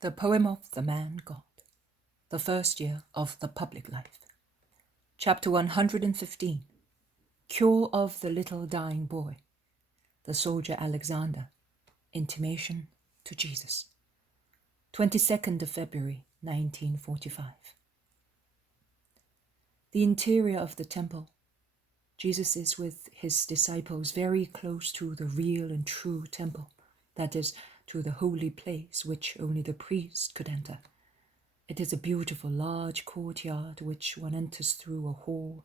The Poem of the Man God, the first year of the public life. Chapter 115. Cure of the little dying boy. The soldier Alexander. Intimation to Jesus. 22nd of February, 1945. The interior of the temple. Jesus is with his disciples very close to the real and true temple, that is, to the holy place which only the priest could enter. It is a beautiful large courtyard which one enters through a hall,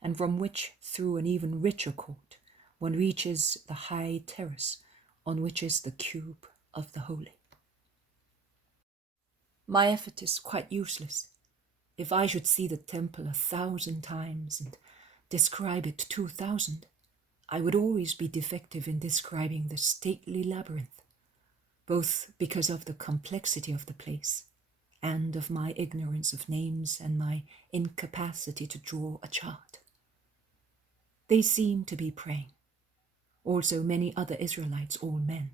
and from which, through an even richer court, one reaches the high terrace on which is the cube of the holy. My effort is quite useless. If I should see the temple 1,000 times and describe it 2,000, I would always be defective in describing the stately labyrinth, both because of the complexity of the place and of my ignorance of names and my incapacity to draw a chart. They seem to be praying. Also many other Israelites, all men,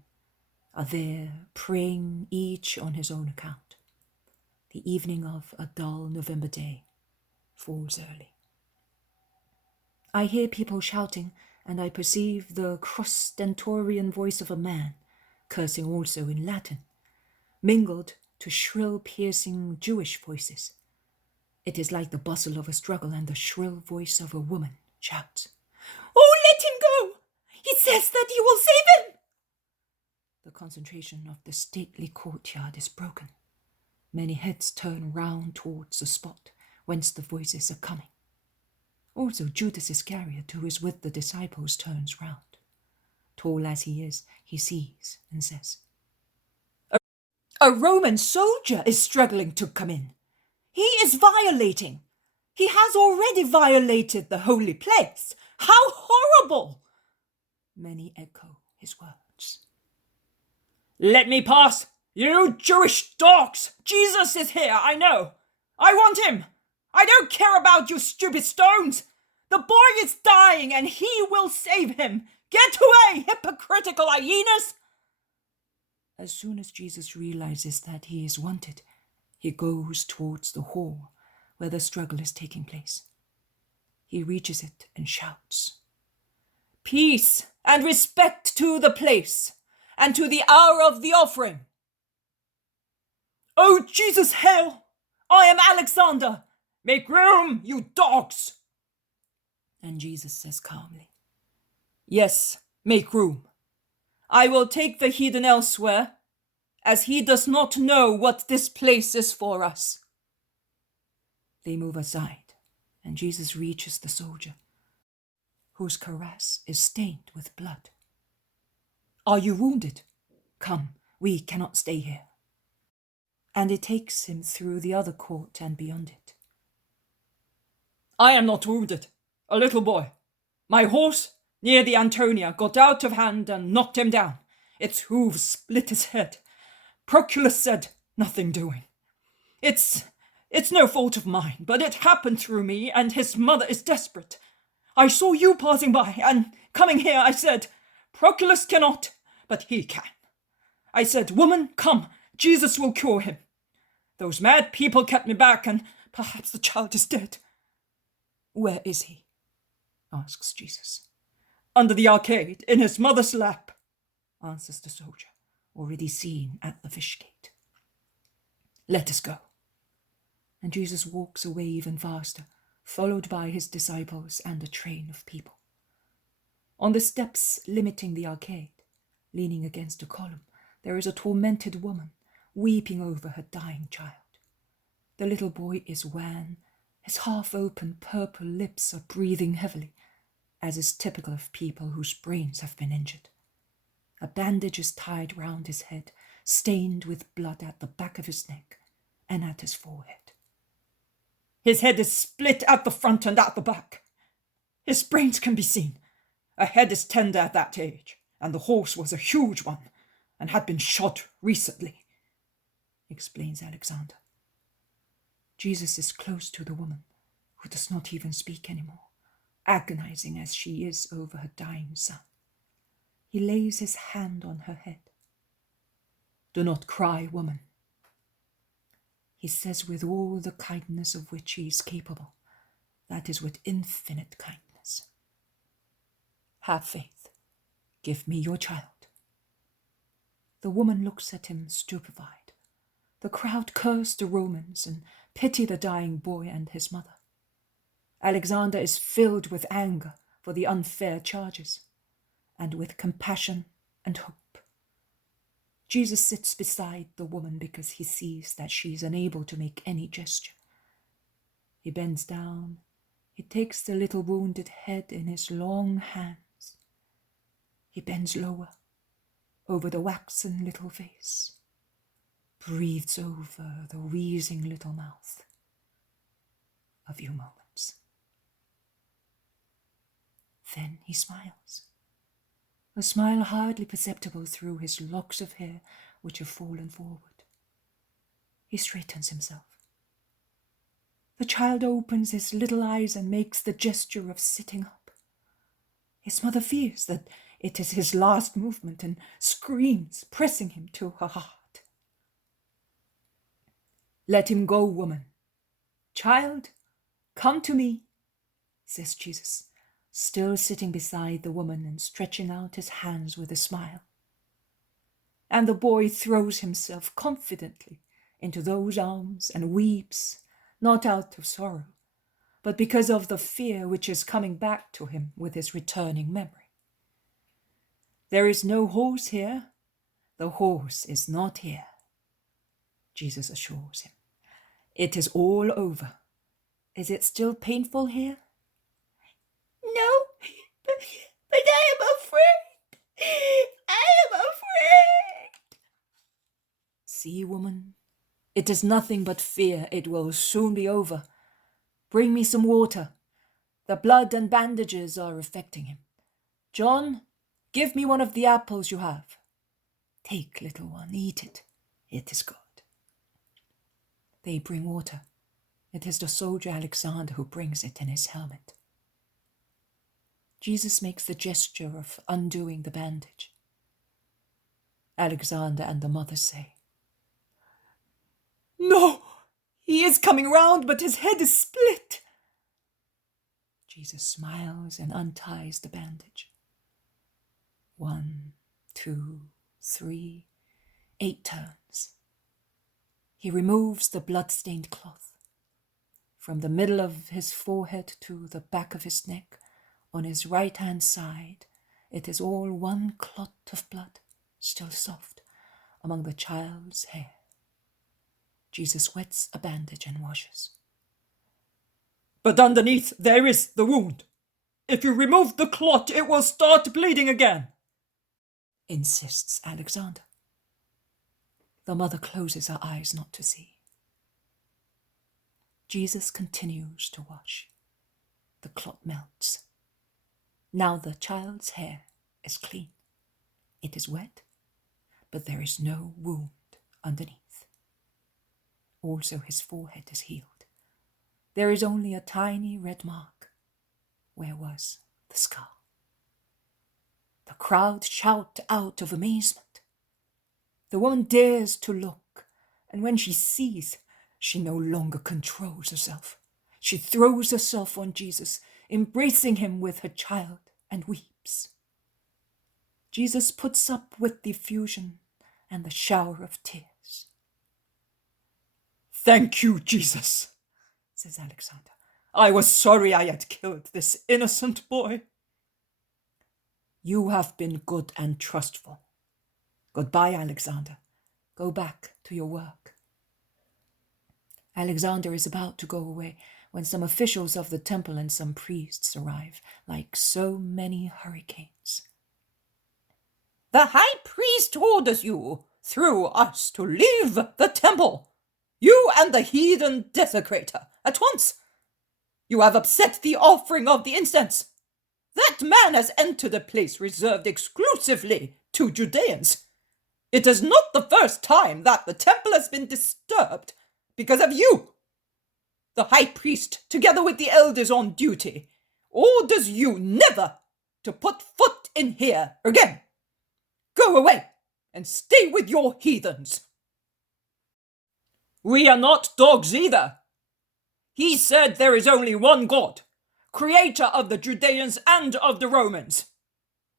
are there praying, each on his own account. The evening of a dull November day falls early. I hear people shouting, and I perceive the cross-stentorian voice of a man, cursing also in Latin, mingled to shrill, piercing Jewish voices. It is like the bustle of a struggle, and the shrill voice of a woman shouts, "Oh, let him go! He says that he will save him!" The concentration of the stately courtyard is broken. Many heads turn round towards the spot whence the voices are coming. Also Judas Iscariot, who is with the disciples, turns round. Tall as he is, he sees and says, "A Roman soldier is struggling to come in. He is violating. He has already violated the holy place. How horrible!" Many echo his words. "Let me pass, you Jewish dogs! Jesus is here, I know. I want him. I don't care about you stupid stones. The boy is dying and he will save him. Get away, hypocritical hyenas!" As soon as Jesus realizes that he is wanted, he goes towards the hall where the struggle is taking place. He reaches it and shouts, "Peace and respect to the place and to the hour of the offering. Oh, Jesus, hail! I am Alexander. Make room, you dogs!" And Jesus says calmly, "Yes, make room. I will take the heathen elsewhere, as he does not know what this place is for us." They move aside, and Jesus reaches the soldier, whose cuirass is stained with blood. "Are you wounded? Come, we cannot stay here." And it takes him through the other court and beyond it. "I am not wounded. A little boy. My horse, near the Antonia, got out of hand and knocked him down. Its hooves split his head. Proculus said, 'Nothing doing.' It's no fault of mine, but it happened through me, and his mother is desperate. I saw you passing by, and coming here I said, 'Proculus cannot, but he can.' I said, 'Woman, come, Jesus will cure him.' Those mad people kept me back, and perhaps the child is dead." "Where is he?" asks Jesus. "Under the arcade, in his mother's lap," answers the soldier, already seen at the fish gate. "Let us go." And Jesus walks away even faster, followed by his disciples and a train of people. On the steps limiting the arcade, leaning against a column, there is a tormented woman, weeping over her dying child. The little boy is wan. His half-open purple lips are breathing heavily, as is typical of people whose brains have been injured. A bandage is tied round his head, stained with blood at the back of his neck and at his forehead. His head is split at the front and at the back. His brains can be seen. A head is tender at that age, and the horse was a huge one and had been shot recently," explains Alexander. Jesus is close to the woman, who does not even speak anymore, agonizing as she is over her dying son. He lays his hand on her head. "Do not cry, woman. He says with all the kindness of which he is capable, that is with infinite kindness. Have faith. Give me your child. The woman looks at him stupefied. The crowd curse the Romans and pity the dying boy and his mother. Alexander is filled with anger for the unfair charges, and with compassion and hope. Jesus sits beside the woman because he sees that she is unable to make any gesture. He bends down. He takes the little wounded head in his long hands. He bends lower, over the waxen little face, breathes over the wheezing little mouth. A few moments. Then he smiles. A smile hardly perceptible through his locks of hair which have fallen forward. He straightens himself. The child opens his little eyes and makes the gesture of sitting up. His mother fears that it is his last movement and screams, pressing him to her heart. Let him go, woman. Child, come to me, says Jesus, still sitting beside the woman and stretching out his hands with a smile. And the boy throws himself confidently into those arms and weeps, not out of sorrow, but because of the fear which is coming back to him with his returning memory. There is no horse here. The horse is not here, Jesus assures him. It is all over. Is it still painful here? No, but I am afraid. I am afraid. See, woman, it is nothing but fear. It will soon be over. Bring me some water. The blood and bandages are affecting him. John, give me one of the apples you have. Take, little one, eat it. It is good. They bring water. It is the soldier Alexander who brings it in his helmet. Jesus makes the gesture of undoing the bandage. Alexander and the mother say, No, he is coming round, but his head is split. Jesus smiles and unties the bandage. 1, 2, 3, 8 turns. He removes the blood-stained cloth. From the middle of his forehead to the back of his neck, on his right-hand side, it is all one clot of blood, still soft, among the child's hair. Jesus wets a bandage and washes. But underneath there is the wound. If you remove the clot, it will start bleeding again, insists Alexander. The mother closes her eyes not to see. Jesus continues to wash. The clot melts. Now the child's hair is clean. It is wet, but there is no wound underneath. Also his forehead is healed. There is only a tiny red mark. Where was the scar? The crowd shout out of amazement. The woman dares to look, and when she sees, she no longer controls herself. She throws herself on Jesus, embracing him with her child, and weeps. Jesus puts up with the effusion and the shower of tears. Thank you, Jesus, says Alexander. I was sorry I had killed this innocent boy. You have been good and trustful. Goodbye, Alexander. Go back to your work. Alexander is about to go away when some officials of the temple and some priests arrive, like so many hurricanes. The high priest orders you, through us, to leave the temple. You and the heathen desecrator, at once. You have upset the offering of the incense. That man has entered a place reserved exclusively to Judeans. It is not the first time that the temple has been disturbed because of you. The high priest, together with the elders on duty, orders you never to put foot in here again. Go away and stay with your heathens. We are not dogs either. He said there is only one God, creator of the Judeans and of the Romans.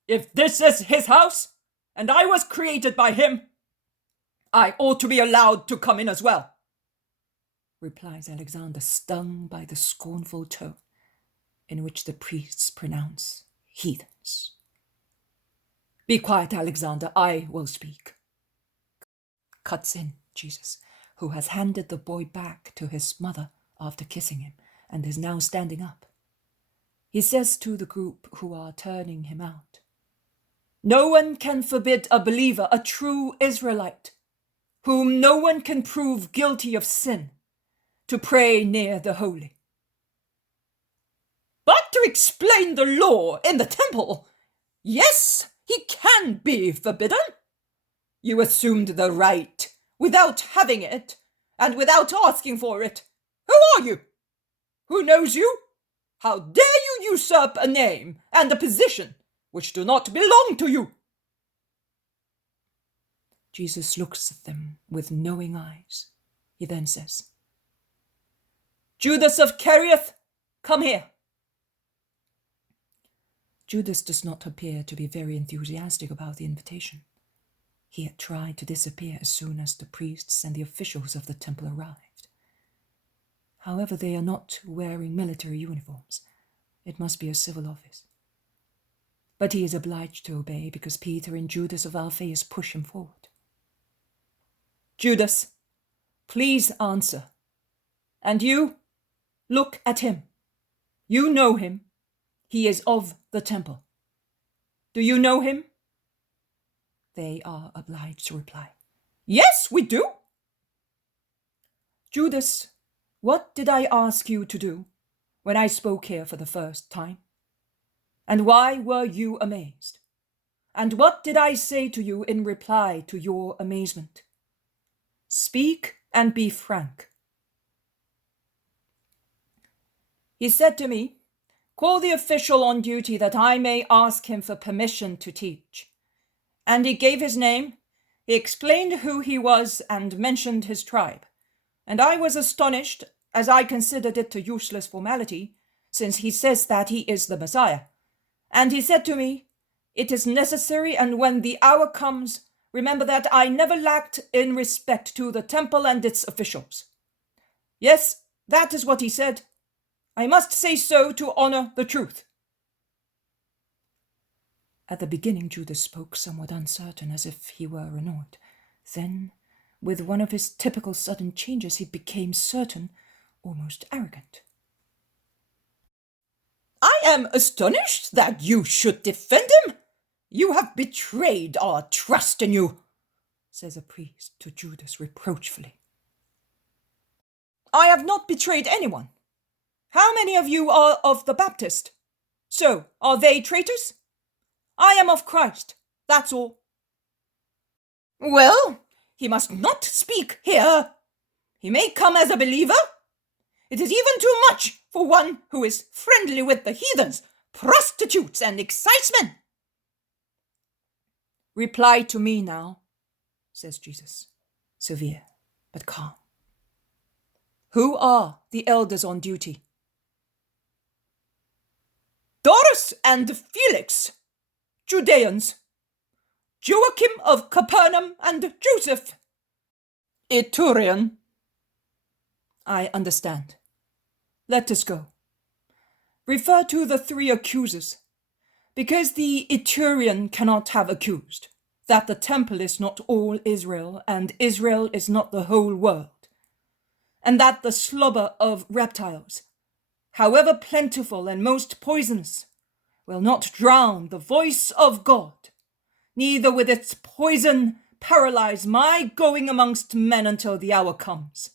If this is his house, and I was created by him, I ought to be allowed to come in as well, replies Alexander, stung by the scornful tone in which the priests pronounce heathens. Be quiet, Alexander, I will speak. Cuts in Jesus, who has handed the boy back to his mother after kissing him and is now standing up. He says to the group who are turning him out, no one can forbid a believer, a true Israelite, whom no one can prove guilty of sin, to pray near the holy. But to explain the law in the temple, yes, he can be forbidden. You assumed the right without having it and without asking for it. Who are you? Who knows you? How dare you usurp a name and a position which do not belong to you? Jesus looks at them with knowing eyes. He then says, Judas of Kerioth, come here. Judas does not appear to be very enthusiastic about the invitation. He had tried to disappear as soon as the priests and the officials of the temple arrived. However, they are not wearing military uniforms. It must be a civil office. But he is obliged to obey because Peter and Judas of Alphaeus push him forward. Judas, please answer. And you, look at him. You know him. He is of the temple. Do you know him? They are obliged to reply, yes, we do. Judas, what did I ask you to do when I spoke here for the first time? And why were you amazed? And what did I say to you in reply to your amazement? Speak and be frank. He said to me, call the official on duty that I may ask him for permission to teach. And he gave his name, he explained who he was and mentioned his tribe. And I was astonished, as I considered it a useless formality, since he says that he is the Messiah. And he said to me, it is necessary, and when the hour comes, remember that I never lacked in respect to the temple and its officials. Yes, that is what he said. I must say so to honor the truth. At the beginning, Judas spoke somewhat uncertain, as if he were annoyed. Then, with one of his typical sudden changes, he became certain, almost arrogant. I am astonished that you should defend him. You have betrayed our trust in you, says a priest to Judas reproachfully. I have not betrayed anyone. How many of you are of the Baptist? So, are they traitors? I am of Christ, that's all. Well, he must not speak here. He may come as a believer. It is even too much for one who is friendly with the heathens, prostitutes, and excisemen. Reply to me now, says Jesus, severe but calm. Who are the elders on duty? Doris and Felix, Judeans, Joachim of Capernaum and Joseph, Iturian. I understand. Let us go. Refer to the three accusers, because the Iturian cannot have accused that the temple is not all Israel, and Israel is not the whole world, and that the slobber of reptiles, however plentiful and most poisonous, will not drown the voice of God, neither with its poison paralyze my going amongst men until the hour comes.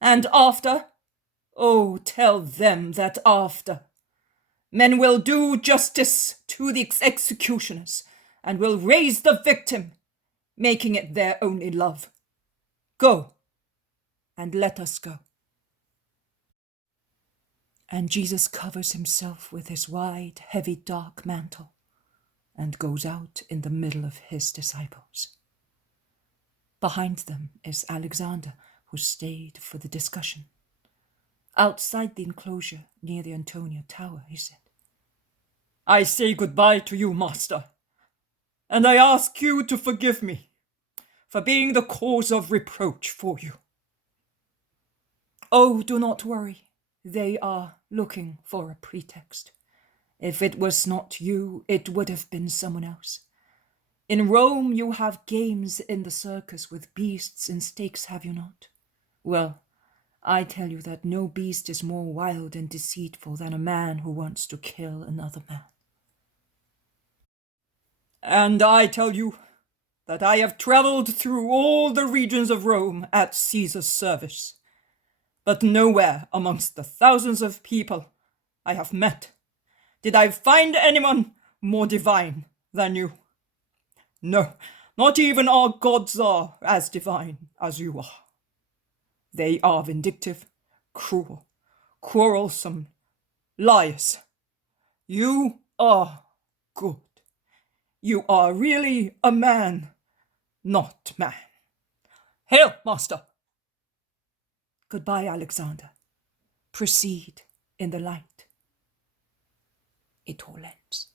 And after, oh, tell them that after, men will do justice to the executioners and will raise the victim, making it their only love. Go, and let us go. And Jesus covers himself with his wide, heavy, dark mantle and goes out in the middle of his disciples. Behind them is Alexander, who stayed for the discussion. Outside the enclosure near the Antonia Tower, he said, "I say goodbye to you, master, and I ask you to forgive me for being the cause of reproach for you." "Oh, do not worry. They are looking for a pretext. If it was not you, it would have been someone else. In Rome, you have games in the circus with beasts and stakes, have you not? Well, I tell you that no beast is more wild and deceitful than a man who wants to kill another man. And I tell you that I have traveled through all the regions of Rome at Caesar's service, but nowhere amongst the thousands of people I have met did I find anyone more divine than you. No, not even our gods are as divine as you are. They are vindictive, cruel, quarrelsome, liars. You are good. You are really a man, not man. Hail, master! Goodbye, Alexander. Proceed in the light. It all ends.